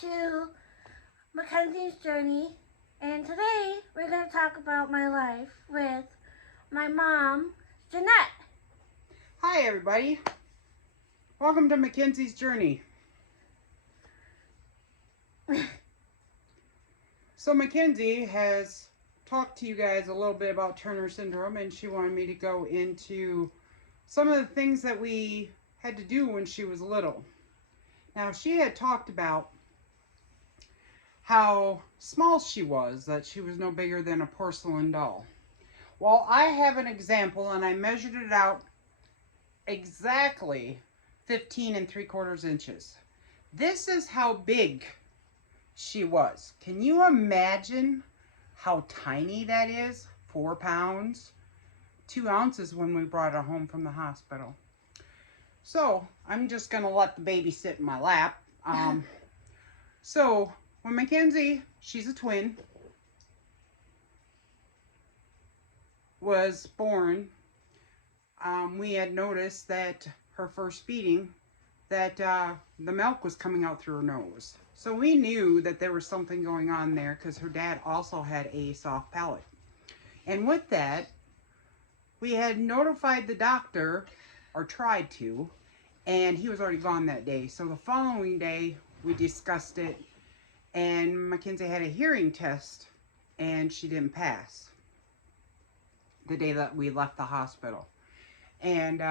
to McKenzie's journey, and today we're going to talk about my life with my mom, Jeanette. Hi everybody, welcome to McKenzie's journey. So McKenzie has talked to you guys a little bit about Turner syndrome, and she wanted me to go into some of the things that we had to do when she was little. Now, she had talked about how small she was, that she was no bigger than a porcelain doll. Well, I have an example, and I measured it out exactly 15 3/4 inches. This is how big she was. Can you imagine how tiny that is? 4 pounds, 2 ounces when we brought her home from the hospital. So I'm just gonna let the baby sit in my lap. So when Mackenzie, she's a twin, was born, we had noticed that her first feeding, that the milk was coming out through her nose. So we knew that there was something going on there because her dad also had a soft palate. And with that, we had notified the doctor, or tried to, and he was already gone that day. So the following day, we discussed it, and Mackenzie had a hearing test, and she didn't pass the day that we left the hospital. And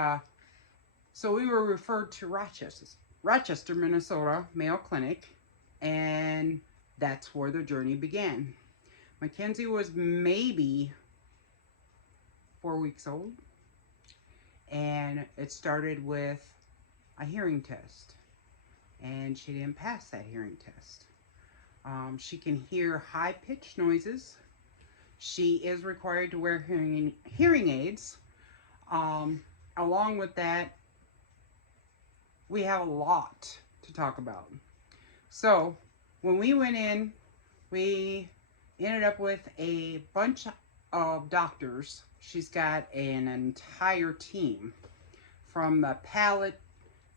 so we were referred to Rochester, Minnesota, Mayo Clinic, and that's where the journey began. Mackenzie was maybe 4 weeks old, and it started with a hearing test, and she didn't pass that hearing test. She can hear high-pitched noises. She is required to wear hearing aids. Along with that, we have a lot to talk about. So when we went in, we ended up with a bunch of doctors. She's got an entire team, from the palate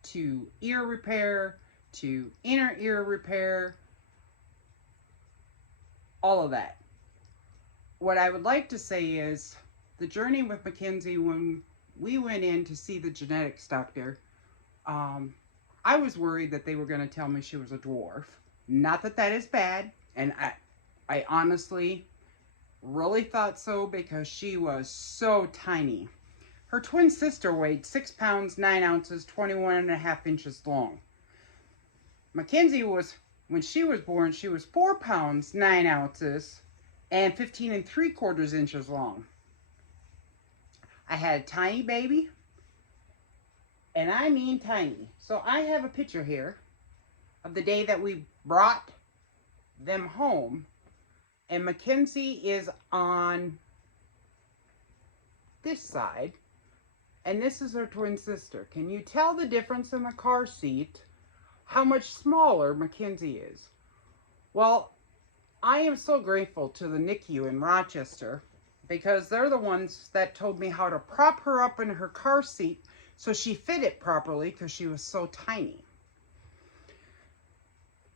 to ear repair to inner ear repair, all of that. What I would like to say is the journey with Mackenzie, when we went in to see the genetics doctor, I was worried that they were going to tell me she was a dwarf. Not that that is bad, and I honestly really thought so, because she was so tiny. Her twin sister weighed 6 pounds, 9 ounces, 21.5 inches long. Mackenzie was, when she was born, she was 4 pounds, 9 ounces, and 15 3/4 inches long. I had a tiny baby, and I mean tiny. So I have a picture here of the day that we brought them home, and Mackenzie is on this side, and this is her twin sister. Can you tell the difference in the car seat, how much smaller Mackenzie is? Well, I am so grateful to the NICU in Rochester, because they're the ones that told me how to prop her up in her car seat so she fit it properly, because she was so tiny.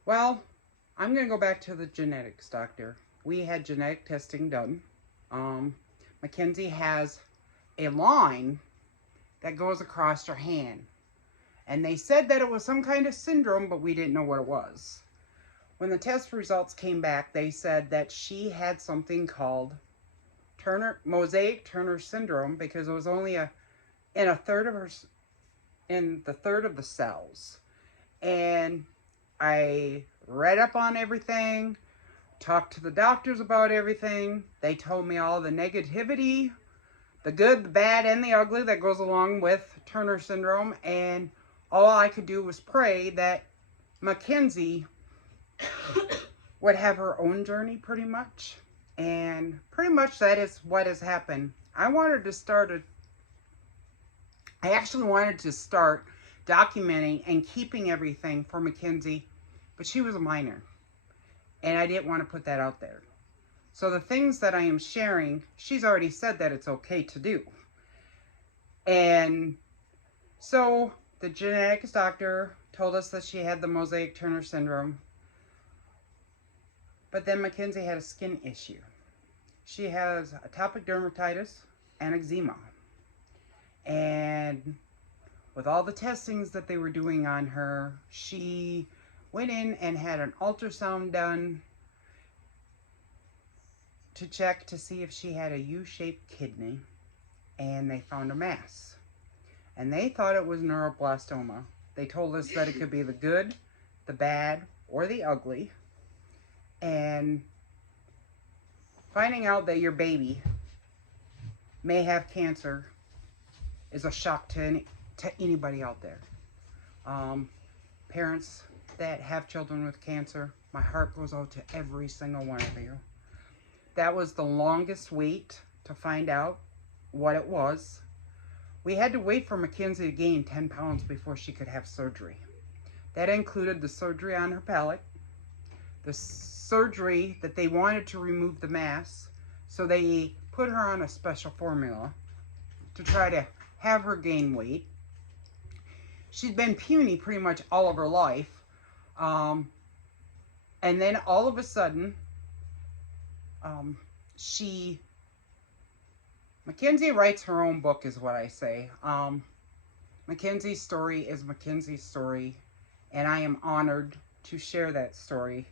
Well, I'm going to go back to the genetics doctor. We had genetic testing done. Mackenzie has a line that goes across her hand, and they said that it was some kind of syndrome, but we didn't know what it was. When the test results came back, they said that she had something called mosaic Turner syndrome, because it was only in the third of the cells. And I read up on everything, talked to the doctors about everything. They told me all the negativity, the good, the bad, and the ugly that goes along with Turner syndrome, and all I could do was pray that Mackenzie would have her own journey, pretty much. And pretty much that is what has happened. I actually wanted to start documenting and keeping everything for Mackenzie, but she was a minor, and I didn't want to put that out there. So the things that I am sharing, she's already said that it's okay to do. And so the genetics doctor told us that she had the mosaic Turner syndrome. But then Mackenzie had a skin issue. She has atopic dermatitis and eczema. And with all the testings that they were doing on her, she went in and had an ultrasound done to check to see if she had a U-shaped kidney, and they found a mass. And they thought it was neuroblastoma. They told us that it could be the good, the bad, or the ugly. And finding out that your baby may have cancer is a shock to anybody out there. Parents that have children with cancer, my heart goes out to every single one of you. That was the longest wait to find out what it was. We had to wait for Mackenzie to gain 10 pounds before she could have surgery. That included the surgery on her palate, the surgery that they wanted to remove the mass, so they put her on a special formula to try to have her gain weight. She's been puny pretty much all of her life. And then all of a sudden, Mackenzie writes her own book, is what I say. Mackenzie's story is Mackenzie's story, and I am honored to share that story,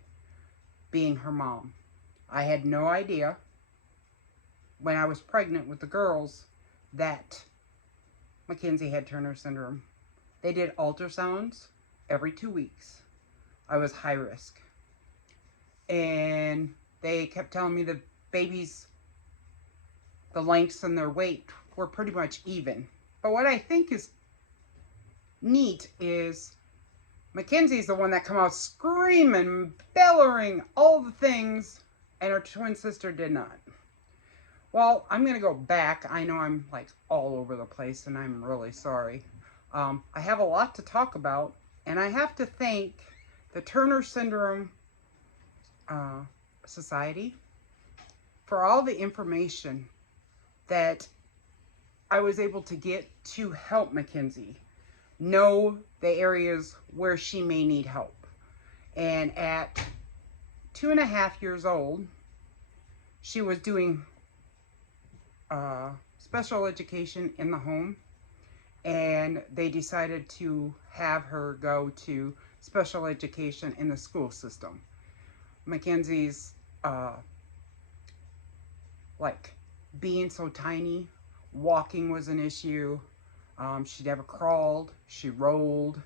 being her mom. I had no idea when I was pregnant with the girls that Mackenzie had Turner syndrome. They did ultrasounds every 2 weeks. I was high risk. And they kept telling me the babies, the lengths and their weight were pretty much even. But what I think is neat is Mackenzie's the one that come out screaming, bellowing, all the things, and her twin sister did not. Well, I'm going to go back. I know I'm like all over the place, and I'm really sorry. I have a lot to talk about, and I have to thank the Turner Syndrome Society for all the information that I was able to get to help Mackenzie know the areas where she may need help. And at 2.5 years old, she was doing special education in the home, and they decided to have her go to special education in the school system. Mackenzie's like being so tiny, walking was an issue. She never crawled, she rolled.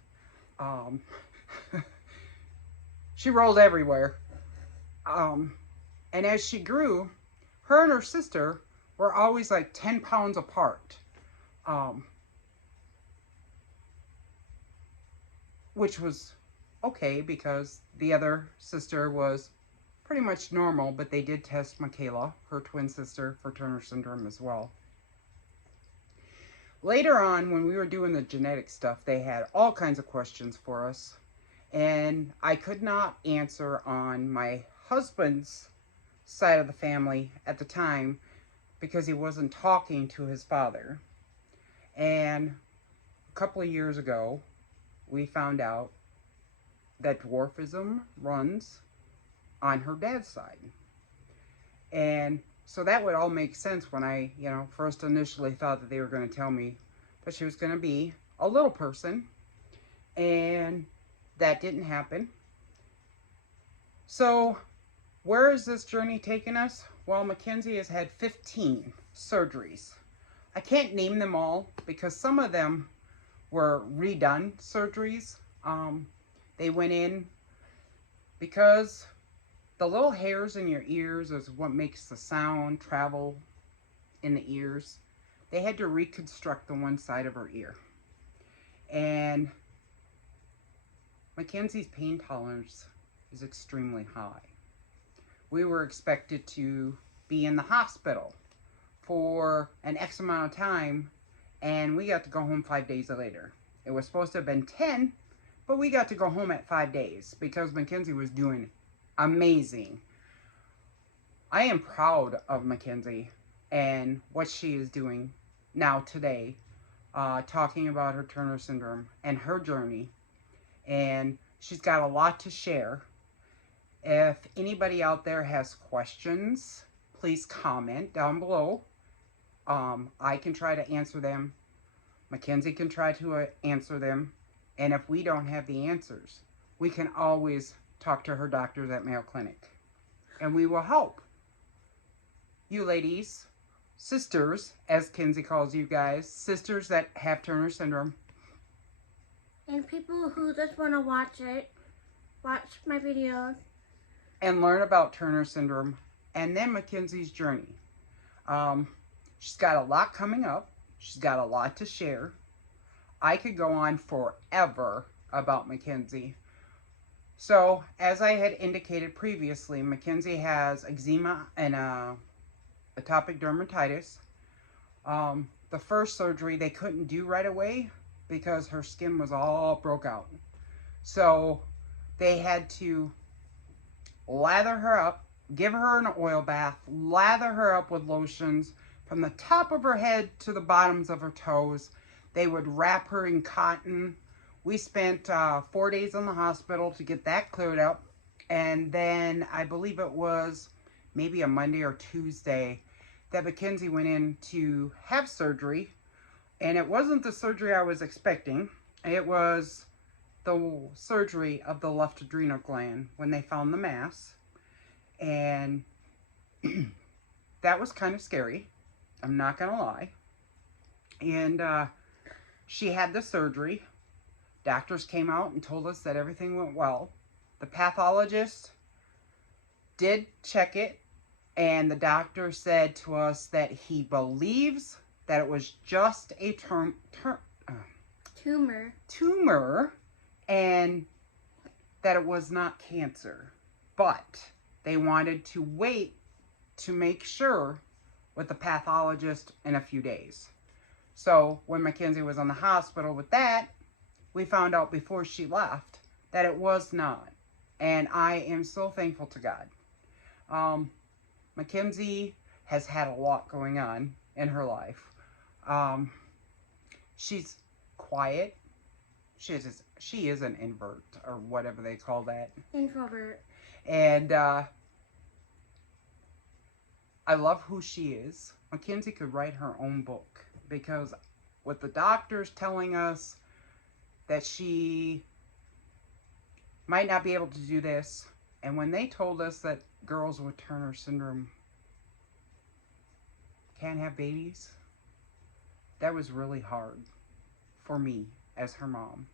She rolled everywhere. And as she grew, her and her sister were always like 10 pounds apart. Which was okay because the other sister was pretty much normal, but they did test Michaela, her twin sister, for Turner syndrome as well. Later on, when we were doing the genetic stuff, they had all kinds of questions for us, and I could not answer on my husband's side of the family at the time because he wasn't talking to his father. And a couple of years ago, we found out that dwarfism runs on her dad's side. And so that would all make sense when I, first initially thought that they were going to tell me that she was going to be a little person. And that didn't happen. So where is this journey taking us? Well, Mackenzie has had 15 surgeries. I can't name them all because some of them were redone surgeries. They went in because the little hairs in your ears is what makes the sound travel in the ears. They had to reconstruct the one side of her ear. And Mackenzie's pain tolerance is extremely high. We were expected to be in the hospital for an X amount of time, and we got to go home 5 days later. It was supposed to have been 10, but we got to go home at 5 days because Mackenzie was doing amazing. I am proud of Mackenzie and what she is doing now today, talking about her Turner syndrome and her journey. And she's got a lot to share. If anybody out there has questions, please comment down below. I can try to answer them. Mackenzie can try to answer them. And if we don't have the answers, we can always talk to her doctors at Mayo Clinic. And we will help you ladies, sisters, as Kenzie calls you guys, sisters that have Turner syndrome. And people who just want to watch my videos. And learn about Turner syndrome and then Mackenzie's journey. She's got a lot coming up. She's got a lot to share. I could go on forever about Mackenzie. So, as I had indicated previously, Mackenzie has eczema and atopic dermatitis. The first surgery they couldn't do right away because her skin was all broke out. So, they had to lather her up, give her an oil bath, lather her up with lotions from the top of her head to the bottoms of her toes. They would wrap her in cotton. We spent 4 days in the hospital to get that cleared up. And then I believe it was maybe a Monday or Tuesday that Mackenzie went in to have surgery. And it wasn't the surgery I was expecting. It was the surgery of the left adrenal gland when they found the mass. And that was kind of scary. I'm not going to lie. And she had the surgery. Doctors came out and told us that everything went well. The pathologist did check it, and the doctor said to us that he believes that it was just a tumor and that it was not cancer. But they wanted to wait to make sure with the pathologist in a few days. So when Mackenzie was in the hospital with that, we found out before she left that it was not. And I am so thankful to God. Mackenzie has had a lot going on in her life. She's quiet. She is an invert, or whatever they call that. Introvert. And I love who she is. Mackenzie could write her own book, because with the doctors telling us that she might not be able to do this, and when they told us that girls with Turner syndrome can't have babies, that was really hard for me as her mom.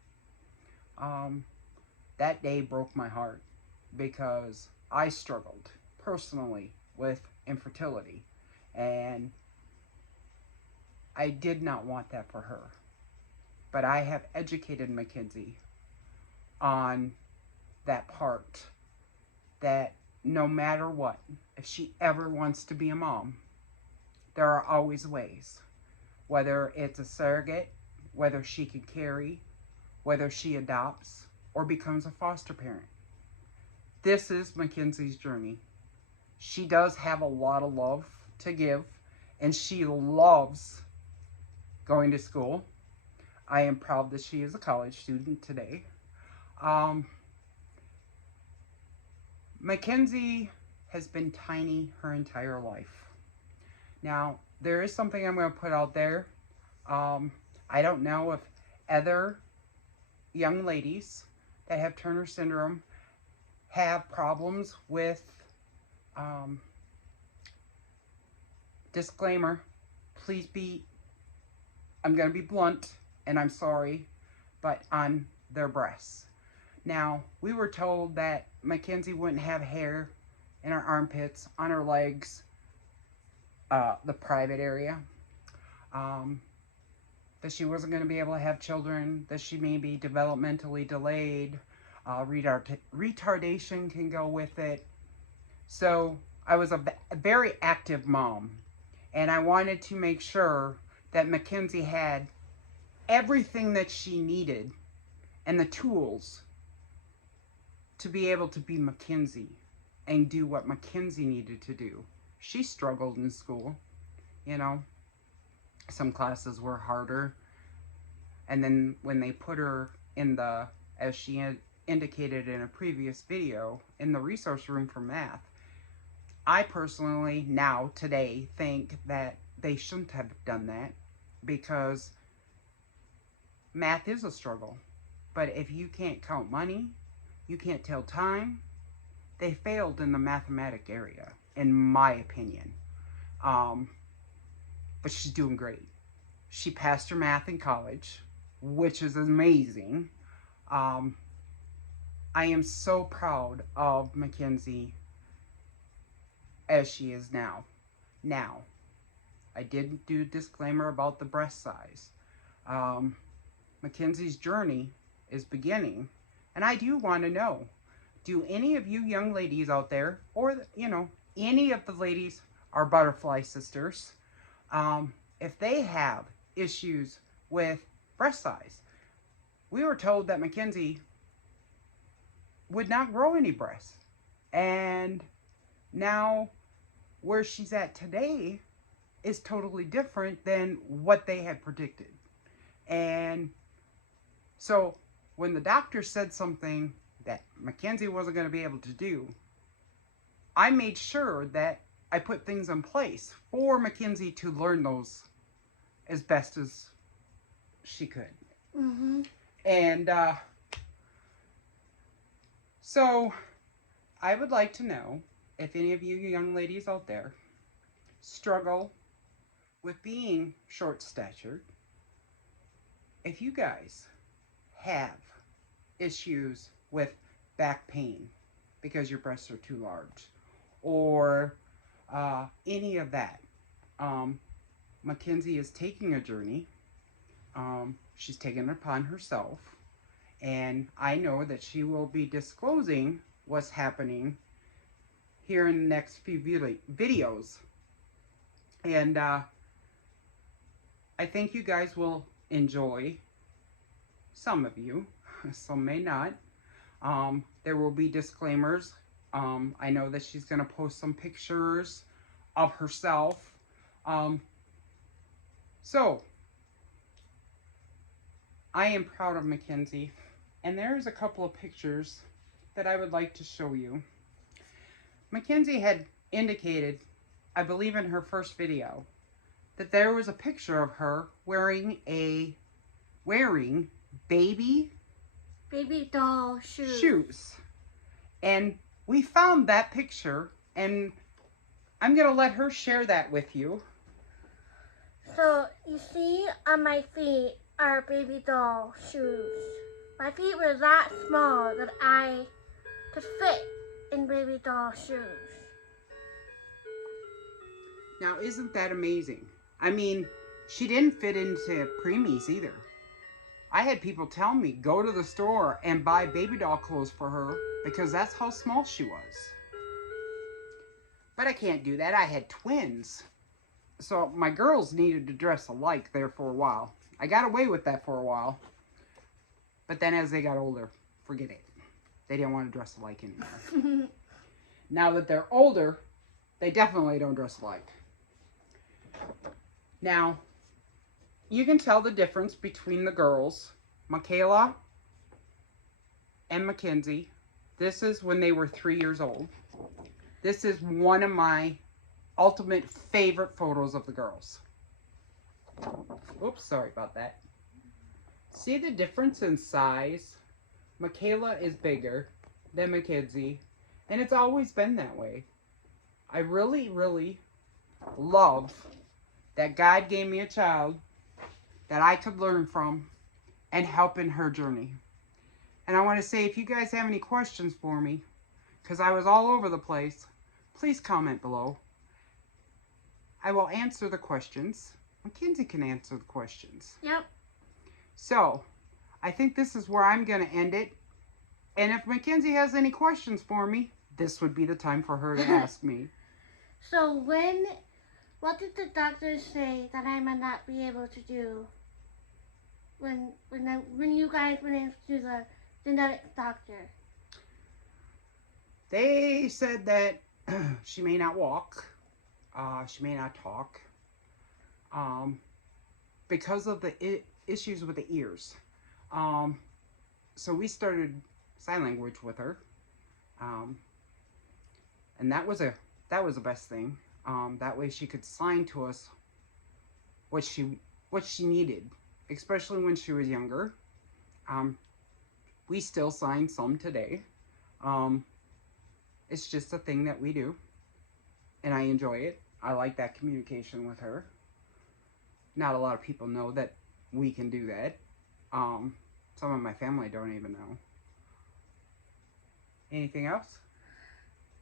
That day broke my heart because I struggled personally with infertility, and I did not want that for her. But I have educated Mackenzie on that part, that no matter what, if she ever wants to be a mom, there are always ways. Whether it's a surrogate, whether she can carry, whether she adopts, or becomes a foster parent. This is Mackenzie's journey. She does have a lot of love to give, and she loves going to school. I am proud that she is a college student today. Mackenzie has been tiny her entire life. Now, there is something I'm going to put out there. I don't know if other young ladies that have Turner syndrome have problems with, disclaimer, I'm going to be blunt, and I'm sorry, but on their breasts. Now, we were told that Mackenzie wouldn't have hair in her armpits, on her legs, the private area, that she wasn't going to be able to have children, that she may be developmentally delayed, retardation can go with it. So I was a very active mom, and I wanted to make sure that Mackenzie had everything that she needed and the tools to be able to be Mackenzie and do what Mackenzie needed to do. She struggled in school, you know. Some classes were harder. And then when they put her in the, as she indicated in a previous video in the resource room for math, I personally now today think that they shouldn't have done that, because math is a struggle. But if you can't count money, you can't tell time, they failed in the mathematic area, in my opinion. But she's doing great. She passed her math in college, which is amazing. I am so proud of Mackenzie as she is now. Now, I did do a disclaimer about the breast size. Mackenzie's journey is beginning, and I do want to know, do any of you young ladies out there, or, you know, any of the ladies, our butterfly sisters, if they have issues with breast size? We were told that Mackenzie would not grow any breasts, and now where she's at today is totally different than what they had predicted. And so when the doctor said something that Mackenzie wasn't going to be able to do, I made sure that I put things in place for Mackenzie to learn those as best as she could. Mm-hmm. And so I would like to know if any of you young ladies out there struggle with being short-statured, if you guys have issues with back pain because your breasts are too large, or any of that, Mackenzie is taking a journey. She's taken it upon herself, and I know that she will be disclosing what's happening here in the next few videos. And I think you guys will enjoy. Some of you, some may not. There will be disclaimers. I know that she's going to post some pictures of herself. So, I am proud of Mackenzie. And there's a couple of pictures that I would like to show you. Mackenzie had indicated, I believe in her first video, that there was a picture of her wearing baby doll shoes. And we found that picture, and I'm going to let her share that with you. So, you see on my feet are baby doll shoes. My feet were that small that I could fit in baby doll shoes. Now, isn't that amazing? I mean, she didn't fit into preemies either. I had people tell me, go to the store and buy baby doll clothes for her because that's how small she was. But I can't do that. I had twins. So my girls needed to dress alike there for a while. I got away with that for a while. But then as they got older, forget it. They didn't want to dress alike anymore. Now that they're older, they definitely don't dress alike. Now, you can tell the difference between the girls, Michaela and Mackenzie. This is when they were 3 years old. This is one of my ultimate favorite photos of the girls. Oops, sorry about that. See the difference in size? Michaela is bigger than Mackenzie, and it's always been that way. I really, really love that God gave me a child that I could learn from and help in her journey. And I want to say, if you guys have any questions for me, because I was all over the place, please comment below. I will answer the questions. Mackenzie can answer the questions. Yep. So, I think this is where I'm going to end it. And if Mackenzie has any questions for me, this would be the time for her to ask me. So what did the doctors say that I might not be able to do when you guys went into the genetic doctor? They said that she may not walk, she may not talk, because of the issues with the ears. So we started sign language with her. And that was the best thing. That way she could sign to us what she needed, especially when she was younger. We still sign some today. It's just a thing that we do, and I enjoy it. I like that communication with her. Not a lot of people know that we can do that. Some of my family don't even know. Anything else?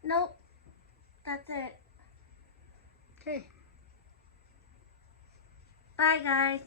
Nope. That's it. Okay. Bye, guys.